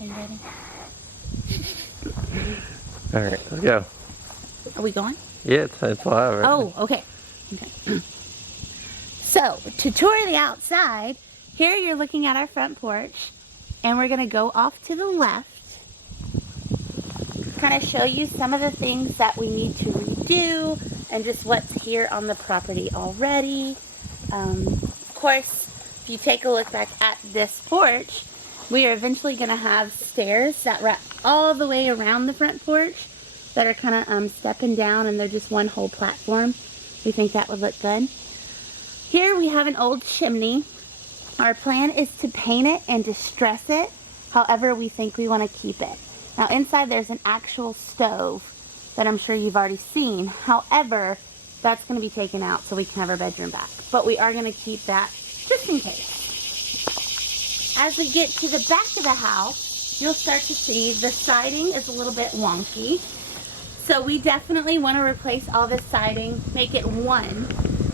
Are you ready? All right, let's go. Are we going? Yeah, it's live. Right? Oh, okay. Okay. So, to tour the outside, here you're looking at our front porch, and we're going to go off to the left, kind of show you some of the things that we need to redo, and just what's here on the property already. Of course, if you take a look back at this porch, we are eventually going to have stairs that wrap all the way around the front porch that are kind of stepping down, and they're just one whole platform. We think that would look good. Here we have an old chimney. Our plan is to paint it and distress it. However, we think we want to keep it. Now inside there's an actual stove that I'm sure you've already seen. However, that's going to be taken out so we can have our bedroom back. But we are going to keep that just in case. As we get to the back of the house, you'll start to see the siding is a little bit wonky. So we definitely want to replace all this siding, make it one,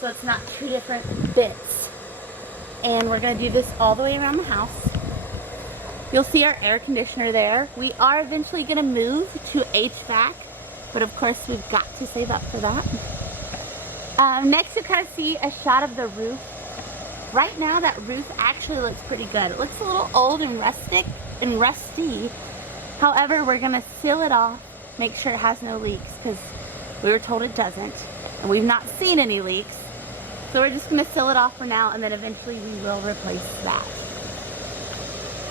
so it's not two different bits. And we're going to do this all the way around the house. You'll see our air conditioner there. We are eventually going to move to HVAC, but of course we've got to save up for that. Next you'll kind of see a shot of the roof. Right now that roof actually looks pretty good. It looks a little old and rustic and rusty. However, we're going to seal it off, make sure it has no leaks, because we were told it doesn't, and we've not seen any leaks. So we're just going to seal it off for now, and then eventually we will replace that.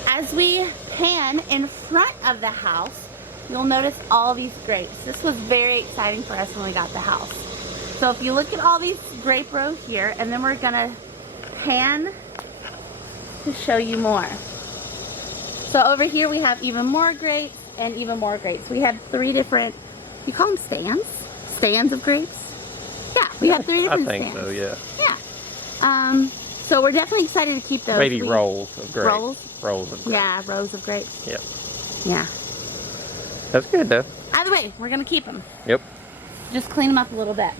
As we pan in front of the house, you'll notice all these grapes. This was very exciting for us when we got the house. So if you look at all these grape rows here, and then we're going to pan to show you more. So over here we have even more grapes and even more grapes. We have three different, you call them stands? Stands of grapes? Yeah, we have three different stands. I think so, yeah. Yeah. So we're definitely excited to keep those. Maybe rolls of grapes. Rolls? Rolls of grapes. Yeah, rows of grapes. Yep. Yeah. That's good though. Either way, we're going to keep them. Yep. Just clean them up a little bit.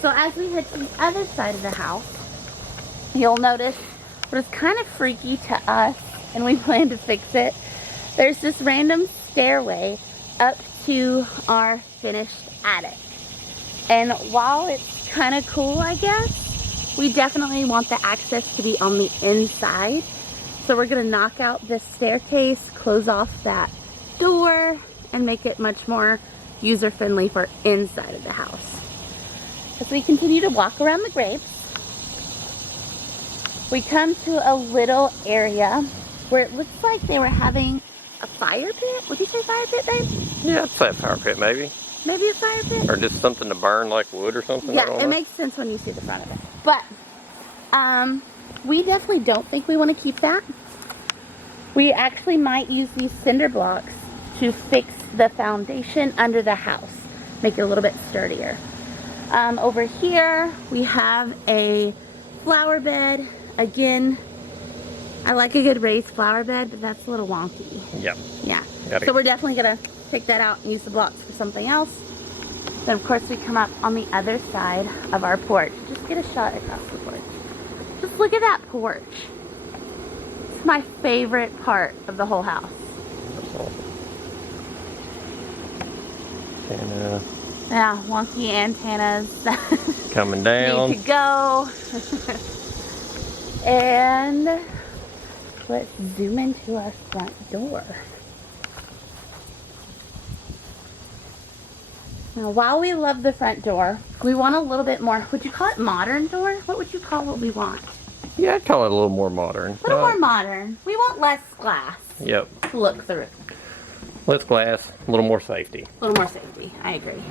So as we head to the other side of the house, you'll notice what is kind of freaky to us, and we plan to fix it. There's this random stairway up to our finished attic. And while it's kind of cool, I guess, we definitely want the access to be on the inside. So we're going to knock out this staircase, close off that door, and make it much more user-friendly for inside of the house. As we continue to walk around the grapes, we come to a little area where it looks like they were having a fire pit. Would you say fire pit, babe? Yeah, I'd say a fire pit maybe. Maybe a fire pit? Or just something to burn like wood or something. Yeah, it makes sense when you see the front of it. But we definitely don't think we want to keep that. We actually might use these cinder blocks to fix the foundation under the house. Make it a little bit sturdier. Over here we have a flower bed. Again, I like a good raised flower bed, but that's a little wonky. Yep. Yeah. So we're definitely going to take that out and use the blocks for something else. Then of course we come up on the other side of our porch. Just get a shot across the porch. Just look at that porch. It's my favorite part of the whole house. And, yeah, wonky antennas. coming down. Need to go. And let's zoom into our front door. Now, while we love the front door, we want a little bit more, would you call it modern door? What would you call what we want? Yeah, I'd call it a little more modern. A little more modern. We want less glass. Yep. To look through. Less glass, a little more safety. A little more safety, I agree.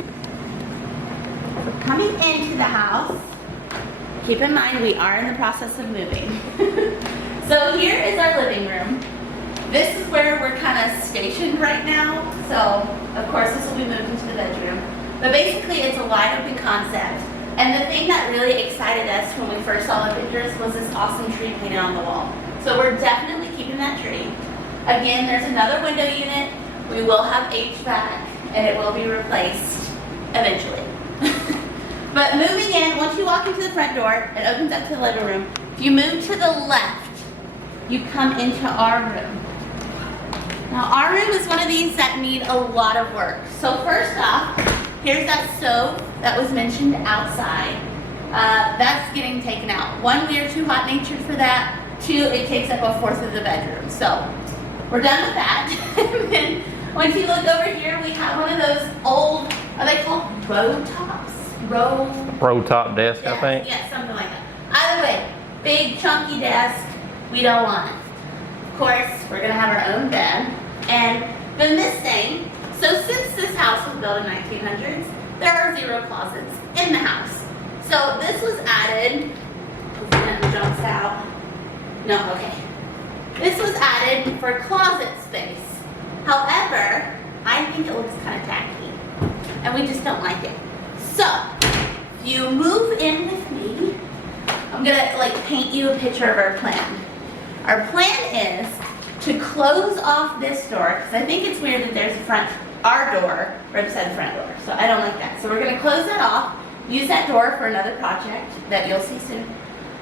So coming into the house, keep in mind we are in the process of moving. So here is our living room. This is where we're kind of stationed right now. So of course this will be moved into the bedroom. But basically it's a wide open concept. And the thing that really excited us when we first saw the pictures was this awesome tree painted on the wall. So we're definitely keeping that tree. Again, there's another window unit. We will have HVAC and it will be replaced eventually. But moving in, once you walk into the front door, it opens up to the living room. If you move to the left, you come into our room. Now our room is one of these that need a lot of work. So first off, here's that stove that was mentioned outside. That's getting taken out. One, we are too hot natured for that. Two, it takes up 1/4 of the bedroom. So we're done with that. And then once you look over here, we have one of those old, are they called row tops? Row top desk, Yes, I think. yeah, something like that. Either way, big chunky desk, we don't want it. Of course, we're gonna have our own bed. And then this thing, so since this house was built in 1900s, there are 0 closets in the house. So this was added, hopefully nothing jumps out. No, okay. This was added for closet space. However, I think it looks kind of tacky, and we just don't like it. So, if you move in with me, I'm gonna like paint you a picture of our plan. Our plan is to close off this door, because I think it's weird that there's our door right beside the front door. So I don't like that. So we're gonna close that off, use that door for another project that you'll see soon.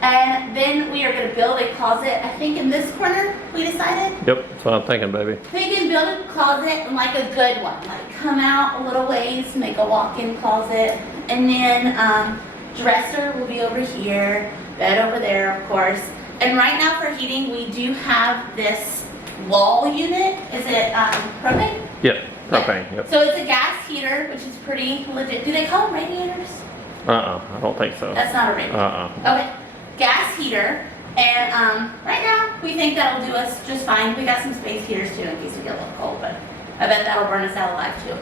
And then we are gonna build a closet, I think in this corner, we decided. Yep, that's what I'm thinking, baby. We can build a closet, and like a good one, like come out a little ways, make a walk-in closet, and then dresser will be over here, bed over there, of course. And right now for heating, we do have this wall unit. Is it propane? Yep, propane, yep. So it's a gas heater, which is pretty legit. Do they call them radiators? I don't think so. That's not a radiator. Okay, gas heater. And right now, we think that'll do us just fine. We got some space heaters too in case we get a little cold, but I bet that'll burn us out alive too.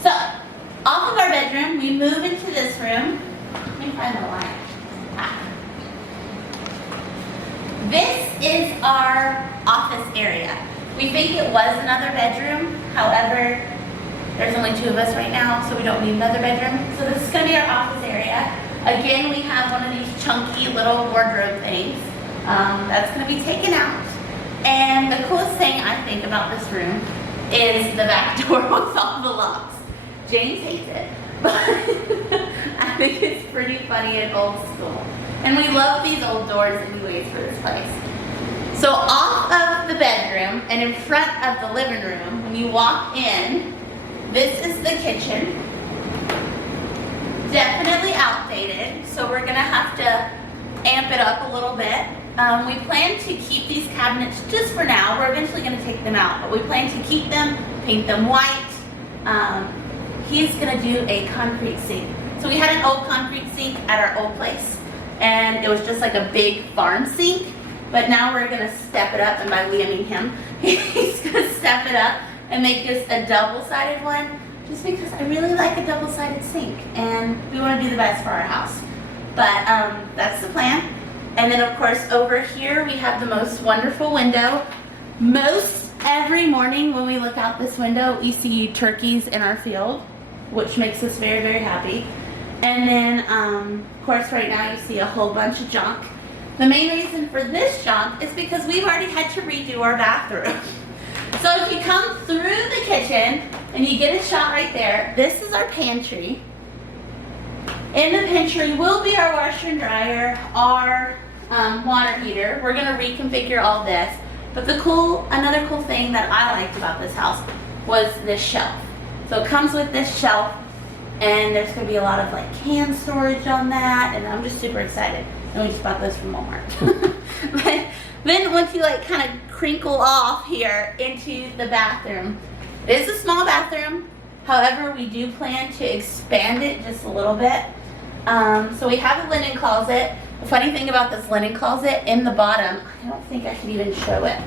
So, off of our bedroom, we move into this room. Let me find the light. This is our office area. We think it was another bedroom. However, there's only 2 of us right now, so we don't need another bedroom. So this is gonna be our office area. Again, we have one of these chunky little wardrobe things. That's gonna be taken out. And the coolest thing I think about this room is the back door with all the locks. James hates it, but I think it's pretty funny and old school. And we love these old doors anyways for this place. So off of the bedroom and in front of the living room, when you walk in, this is the kitchen. Definitely outdated, so we're gonna have to amp it up a little bit. We plan to keep these cabinets just for now. We're eventually gonna take them out, but we plan to keep them, paint them white. He's gonna do a concrete sink. So we had an old concrete sink at our old place, and it was just like a big farm sink, but now we're gonna step it up, and by we I mean him, he's gonna step it up and make us a double-sided one, just because I really like a double-sided sink, and we wanna do the best for our house. But that's the plan. And then of course over here we have the most wonderful window. Most every morning when we look out this window, we see turkeys in our field, which makes us very, very happy. And then, of course, right now you see a whole bunch of junk. The main reason for this junk is because we've already had to redo our bathroom. So if you come through the kitchen and you get a shot right there, this is our pantry. In the pantry will be our washer and dryer, our water heater. We're gonna reconfigure all this. But another cool thing that I liked about this house was this shelf. So it comes with this shelf, and there's gonna be a lot of like can storage on that, and I'm just super excited. And we just bought those from Walmart. But then once you like kind of crinkle off here into the bathroom, it is a small bathroom. However, we do plan to expand it just a little bit. So we have a linen closet. The funny thing about this linen closet, in the bottom, I don't think I can even show it.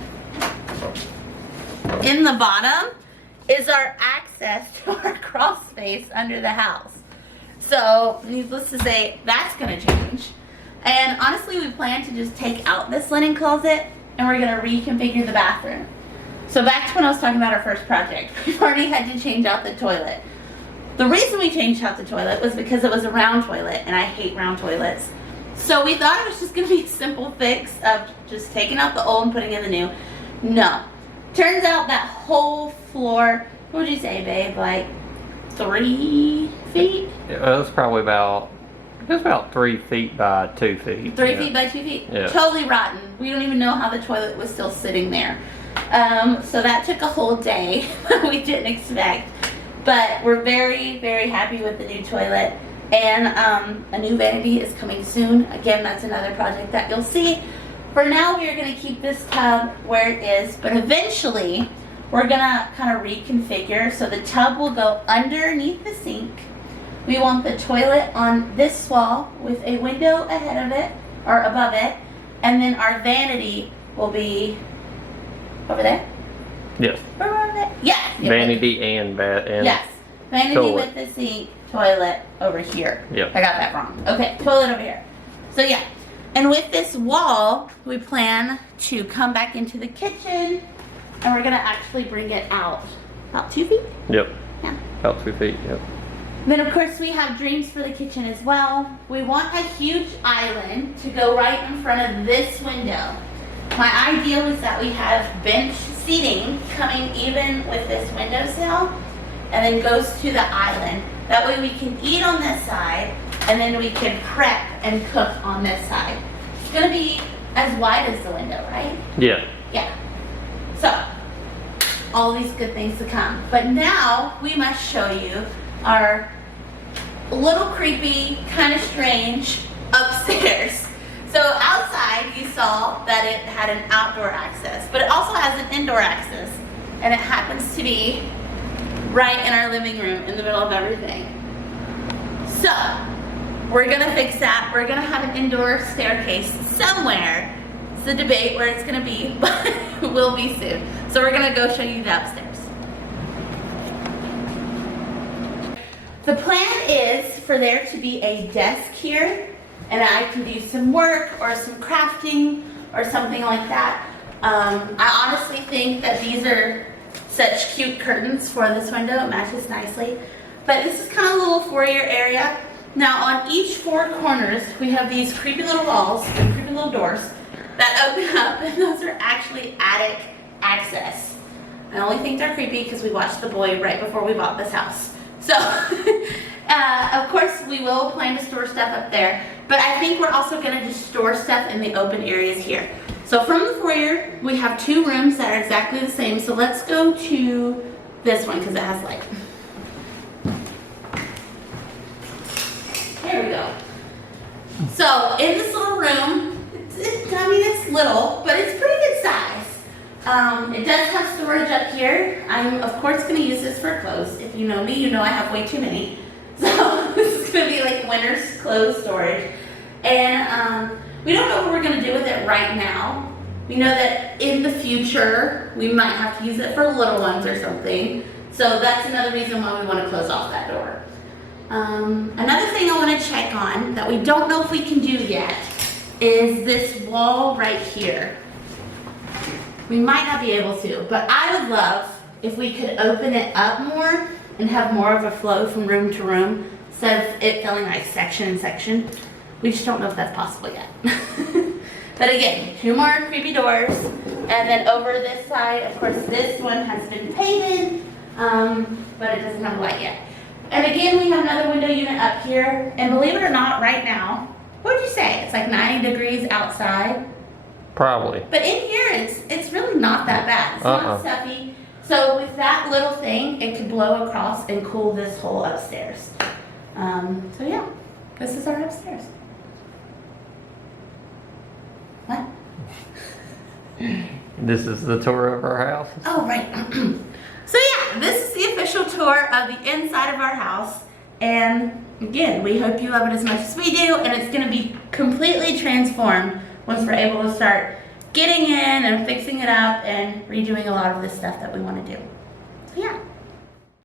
In the bottom is our access to our crawl space under the house. So, needless to say, that's gonna change. And honestly, we plan to just take out this linen closet and we're gonna reconfigure the bathroom. So back to when I was talking about our first project. We've already had to change out the toilet. The reason we changed out the toilet was because it was a round toilet, and I hate round toilets. So we thought it was just gonna be a simple fix of just taking out the old and putting in the new. No. Turns out that whole floor, what would you say, babe, like 3 feet? Yeah, it was probably about 3 feet by 2 feet. 3 feet by 2 feet? Yeah. Totally rotten. We don't even know how the toilet was still sitting there. So that took a whole day we didn't expect. But we're very, very happy with the new toilet. And a new vanity is coming soon. Again, that's another project that you'll see. For now, we are going to keep this tub where it is. But eventually, we're going to kind of reconfigure. So the tub will go underneath the sink. We want the toilet on this wall with a window ahead of it, or above it. And then our vanity will be over there. Yes. Or over there. Yeah. Vanity and yes. Vanity toilet. with the sink, toilet over here. Yep. I got that wrong. Okay, toilet over here. So yeah. And with this wall, we plan to come back into the kitchen, and we're gonna actually bring it out about 2 feet. Yep. Yeah. About 2 feet. Yep. Then of course we have dreams for the kitchen as well. We want a huge island to go right in front of this window. My idea was that we have bench seating coming even with this windowsill, and then goes to the island. That way we can eat on this side, and then we can prep and cook on this side. It's gonna be as wide as the window, right? Yeah. Yeah. So, all these good things to come. But now, we must show you our little creepy, kind of strange upstairs. So outside, you saw that it had an outdoor access, but it also has an indoor access. And it happens to be right in our living room in the middle of everything. So, we're gonna fix that. We're gonna have an indoor staircase somewhere. It's a debate where it's gonna be, but it will be soon. So we're gonna go show you the upstairs. The plan is for there to be a desk here, and I can do some work or some crafting or something like that. I honestly think that these are such cute curtains for this window. It matches nicely. But this is kind of a little foyer area. Now on each 4 corners, we have these creepy little walls and creepy little doors that open up, and those are actually attic access. I only think they're creepy because we watched The Boy right before we bought this house. So, of course, we will plan to store stuff up there, but I think we're also going to just store stuff in the open areas here. So from the foyer, we have 2 rooms that are exactly the same. So let's go to this one because it has light. There we go. So in this little room, it's little, but it's pretty good size. It does have storage up here. I'm of course going to use this for clothes. If you know me, you know I have way too many. So this is going to be like winter's clothes storage. And we don't know what we're going to do with it right now. We know that in the future, we might have to use it for little ones or something. So that's another reason why we want to close off that door. Another thing I want to check on that we don't know if we can do yet is this wall right here. We might not be able to, but I would love if we could open it up more and have more of a flow from room to room instead of it feeling like section and section. We just don't know if that's possible yet. But again, 2 more creepy doors, and then over this side, of course, this one has been painted, but it doesn't have light yet. And again, we have another window unit up here, and believe it or not, right now, what would you say? It's like 90 degrees outside. Probably. But in here, it's really not that bad. It's not stuffy. So with that little thing, it could blow across and cool this whole upstairs. So yeah, this is our upstairs. What? This is the tour of our house. Oh, right. So yeah, this is the official tour of the inside of our house. And again, we hope you love it as much as we do, and it's gonna be completely transformed once we're able to start getting in and fixing it up and redoing a lot of this stuff that we want to do. So yeah.